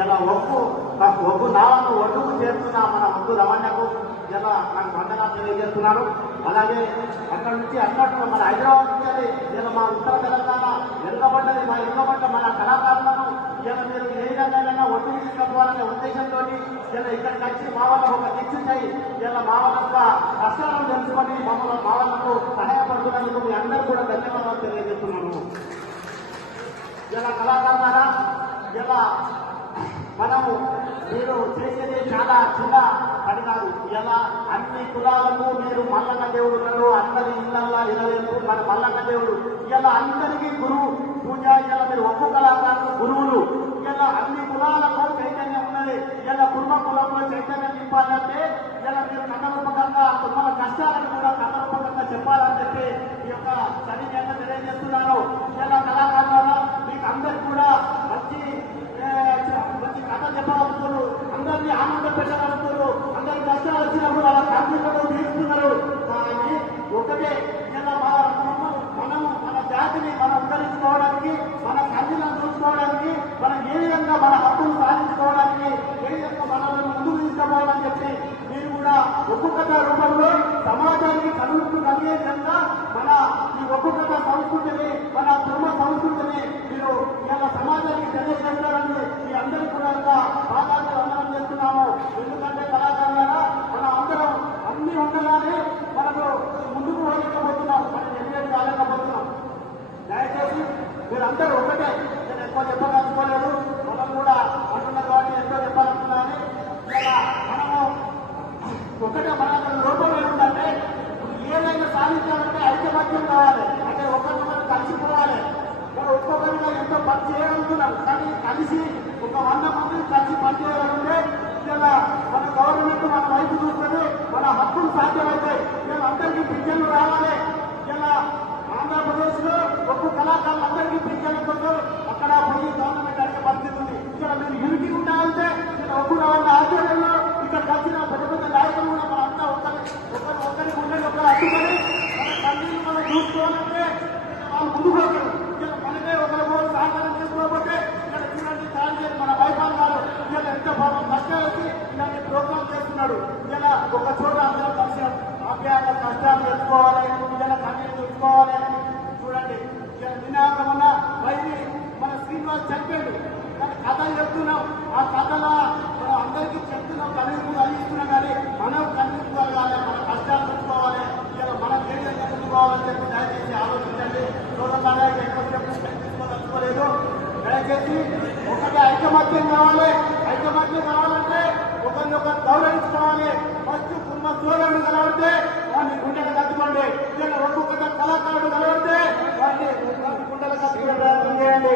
ఇలా ఒగ్గు నాలను ఒడ్డుకు చేస్తున్న మన ఒగ్గు రమణకు ఇలా నాకు వందనాలు తెలియజేస్తున్నాను. అలాగే అక్కడ నుంచి అన్నట్టు మన హైదరాబాద్ నుంచి ఇలా మా ఉత్తర తెలంగాణ వెనుకబడ్డది, మా వెనుకబడ్డ మన కళాకారులను ఇలా మీరు ఏ విధంగా ఒడ్డు తీసుకుపోవాలనే ఉద్దేశంతో ఇలా ఇక్కడికి వచ్చి మా వాళ్ళకు ఒక దిక్సుంటాయి ఇలా మా వాళ్ళ కష్టాలను తెలుసుకొని మమ్మల్ని మా వాళ్ళకు సహాయపడుతున్నందుకు మీ అందరూ కూడా ధన్యవాదాలు తెలియజేస్తున్నాను. ఇలా కళాకారులారా, ఇలా మనము మీరు చేసేది చాలా చిన్న పని కాదు. ఇలా అన్ని కులాలకు మీరు మల్లన్న దేవుడు ఉన్నారు, అందరి ఇళ్లల్లో ఇరవైపు మన మల్లన్న దేవుడు ఇలా అందరికీ గురువు పూజ. ఇలా మీరు ఒక్క కళాకారులు గురువులు. ఇలా అన్ని కులాలకు చైతన్యం ఉన్నది. ఇలా కుర్మ కులంలో చైతన్యం నింపాలంటే ఇలా మీరు కథరూపకంగా కుర్మల కష్టాలను కూడా కథరూపకంగా చెప్పాలని చెప్పి ఈ యొక్క సరిగ్గా తెలియజేస్తున్నాను. ఇలా కళాకారులు మీకు అందరికి కూడా మంచి కథ చెప్పగలుగుతారు, అందరినీ ఆనంద పెట్టగలుగుతారు, అందరి కష్టాలు వచ్చినప్పుడు అలా కార్మికులు తీరుస్తున్నారు. కానీ ఒకటే ఇలా మనము మన జాతిని మనం ఉద్ధరించుకోవడానికి, మన కన్యలను చూసుకోవడానికి, మనం ఏ విధంగా మన హక్కులు సాధించుకోవడానికి, ఏ విధంగా మనల్ని ముందుకు తీసుకుపోవాలని చెప్పి మీరు కూడా ఒక్కొక్క రూపంలో సమాజానికి కనువిప్పు కలిగే విధంగా మన ఈ ఒక్కొక్క సంస్కృతిని, మన కుటుంబ సంస్కృతిని మీరు ఇలా సమాజానికి తెలియజేస్తారని మీ అందరికీ కూడా బాగా వందనం చేస్తున్నాము. ఎందుకంటే కళాకారులారా, మనం అందరం అన్ని ఉండగానే మనకు ముందుకు పోలేకపోతున్నాం, మనం ఎలివేట్ కాలేకపోతున్నాం. దయచేసి మీరందరూ ఒకటే, నేను ఎక్కువ చెప్పదలుచుకోలేదు, మనం కూడా అంటున్న కాబట్టి ఎక్కువ చెప్పాలనుకున్నాను. ఇలా మనము ఒకటే, మన లోపం ఏముందంటే ఏదైనా సాధించాలంటే ఐకమత్యం కావాలి, అంటే ఒకరినొకరు కలిసిపోవాలి. ఒక్కొక్కరిగా ఎంతో పని చేయగలుగుతున్నాం, కానీ కలిసి ఒక 100 మంది కలిసి పనిచేయాలంటే ఇలా మన గవర్నమెంట్ మన వైపు చూసుకొని మన హక్కులు సాధ్యమవుతాయి. ఇలా అందరికీ పింఛన్లు రావాలి. ఇలా ఆంధ్రప్రదేశ్ లో ఒక్క కళాకారులు అందరికీ పింఛన్లు కోసం అక్కడ పోయి గవర్నమెంట్ అడిగే పరిస్థితి ఉంది. ఇక్కడ మీరు ఇరికి ఉండాలంటే ఇక్కడ ఒక్క ఆధ్వర్యంలో ఇక్కడ కలిసిన పెద్ద పెద్ద నాయకులు కూడా మన అంతా ఒకరికి ఉండేది ఒకరు అడ్డుకొని మన తల్లిని మనం చూసుకోవాలంటే వాళ్ళు ముందుకు వస్తారు. మనమే ఒకరి రోజు సహకారం చేసుకోకపోతే ఇక్కడ చూడండి తాజీ మన వైపాల్ గారు ఇలా ఎంత బాగా కష్టాలు వచ్చి ఇలాంటి ప్రోగ్రామ్ చేస్తున్నాడు. ఇలా ఒక చోట అందరం కలిసి ఆప్యాయంగా కష్టాలు చేసుకోవాలి, ఇలా కన్నీళ్ళు చూసుకోవాలి. చూడండి ఇలా నినాదమన్న వైద్య మన శ్రీనివాస్ చెప్పాడు, కానీ కథ చెప్తున్నాం, ఆ కథలో మనం అందరికీ చెప్తున్నాం, కన్నీళ్ళు కలిగిస్తున్నాం. కానీ మనం కన్నీళ్ళు కలగాలి, మన కష్టాలు చూసుకోవాలి, ఇలా మన ధైర్యంగా ముందుకోవాలని చెప్పి దయచేసి ఆలోచించండి. చూడాలి ఎక్కువ తీసుకోదలుచుకోలేదు. దయచేసి ఒకటి ఐకమత్యం కావాలి. ఐకమత్యం కావాలంటే ఒకరినొకరు గౌరవించుకోవాలి. ఫస్ట్ కుటుంబ సోదరుడు కలవడితే వాడిని గుండెలు కట్టుకోండి. ఒక్కొక్క కళాకారుడు కలవడితే వాడిని గుండెలు కట్టుకునే ప్రయత్నం చేయండి.